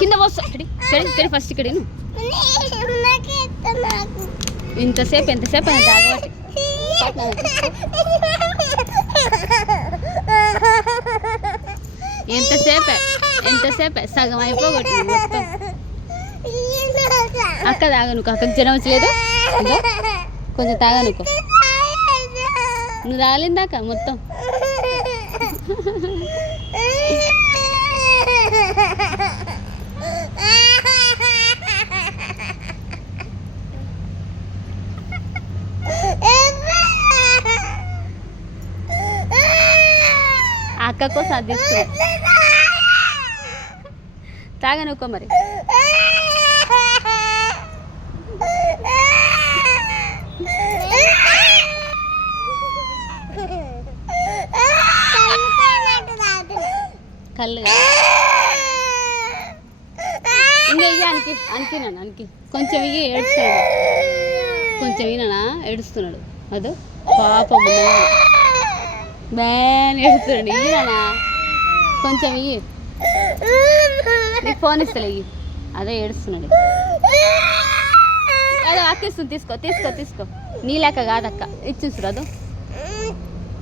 కింద పోస్తా ఇక్కడ ఫస్ట్ ఇక్కడ ఎంతసేపు తాగబట్టి ఎంతసేపే సగం అయిపోగొట్టి మొత్తం. అక్క తాగనుకో, అక్కకి జ్వరం వచ్చలేదు కొంచెం తాగనుకో. నువ్వు తాగలేదాక మొత్తం అక్క కోసం అది తీసుకురా తాగనుకో మరి. కళ్ళు ఇంకా ఇవి అనికినాను కొంచెం ఇవి ఏడుస్తున్నాడు, కొంచెం ఈయన ఏడుస్తున్నాడు. అదో పాపం బ్యాన్ ఏడుస్తున్నాడు. ఈయన కొంచెం ఇవి నీకు ఫోన్ ఇస్తలే ఇవి అదే ఏడుస్తున్నాడు. అదో అక్కిస్తుంది, తీసుకో నీ లెక్క కాదక్క ఇచ్చిస్తురు. అదో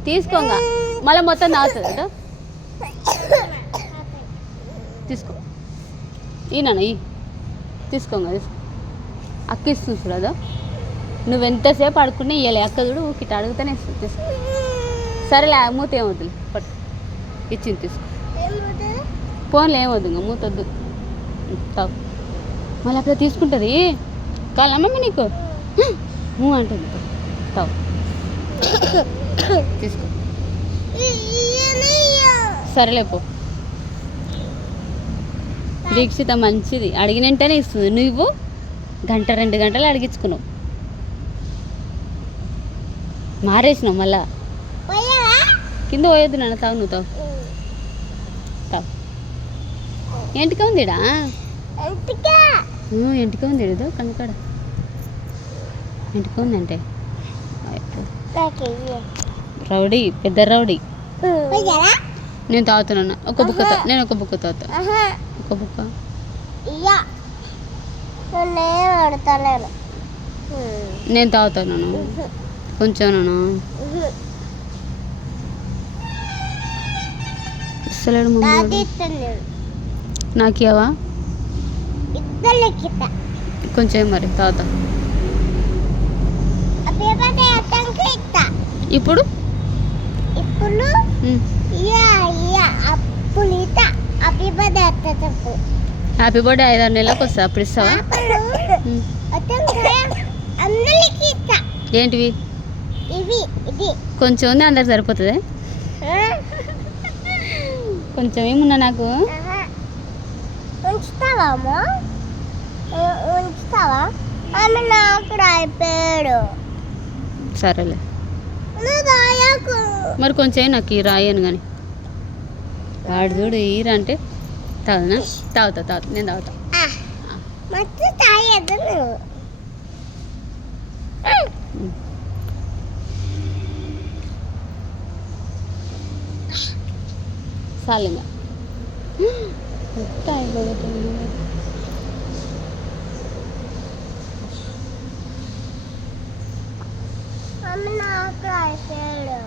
తీసుకోగా మళ్ళీ మొత్తం తాగుతుంది. అదో తీసుకో ఈయన తీసుకోగా అక్కిస్తుంది. అదో నువ్వెంతసేపు అడుక్కునే ఇవ్వలే అక్క చూడు ఊకిట అడుగుతానే ఇస్తుంది. తీసుకో సరేలే మూత ఏమవుతుంది పట్టు ఇచ్చింది తీసుకో. ఫోన్లో ఏమవుతుంది ఇంకా మూతొద్దు తావు. మళ్ళీ అక్కడ తీసుకుంటుంది కాలమ్మమ్మ నీకు అంటుంది తావు తీసుకో. సరేలే పో. దీక్షిత మంచిది, అడిగినంటేనే ఇస్తుంది. నువ్వు 1-2 గంటలు అడిగించుకున్నావు, మారేసినావు. మళ్ళా కింద పోయొద్దు నాన్న. తావు నువ్వు తావు ఎంటిక ఉందిడా, ఎంటిక ఉంది ఏదో కనుకాడ ఎంటిక ఉందంటే రౌడీ, పెద్ద రౌడీ. నేను తాగుతున్నాను ఒక బుక్క నేను ఒక బుక్క తాగుతా. ఒక బుక్క నేను తాగుతాను కొంచెం. ఇస్తలేడు నాకు ఇవ్వవా కొంచెం మరి తాగుతా. ఇప్పుడు హ్యాపీ బర్త్డే 5-6 నెలలకు వస్తా అప్పుడు ఇస్తావా? ఏంటివి కొంచెం ఉంది అందరు సరిపోతుంది. కొంచెం ఏమున్నా నాకు సరేలే మరి కొంచెం నాకు ఈ రాయను కానీ వాడు చూడు ఈరా అంటే తాగుతా నేను తాగుతా. చాలింగా నాకు అయిపోయాడు.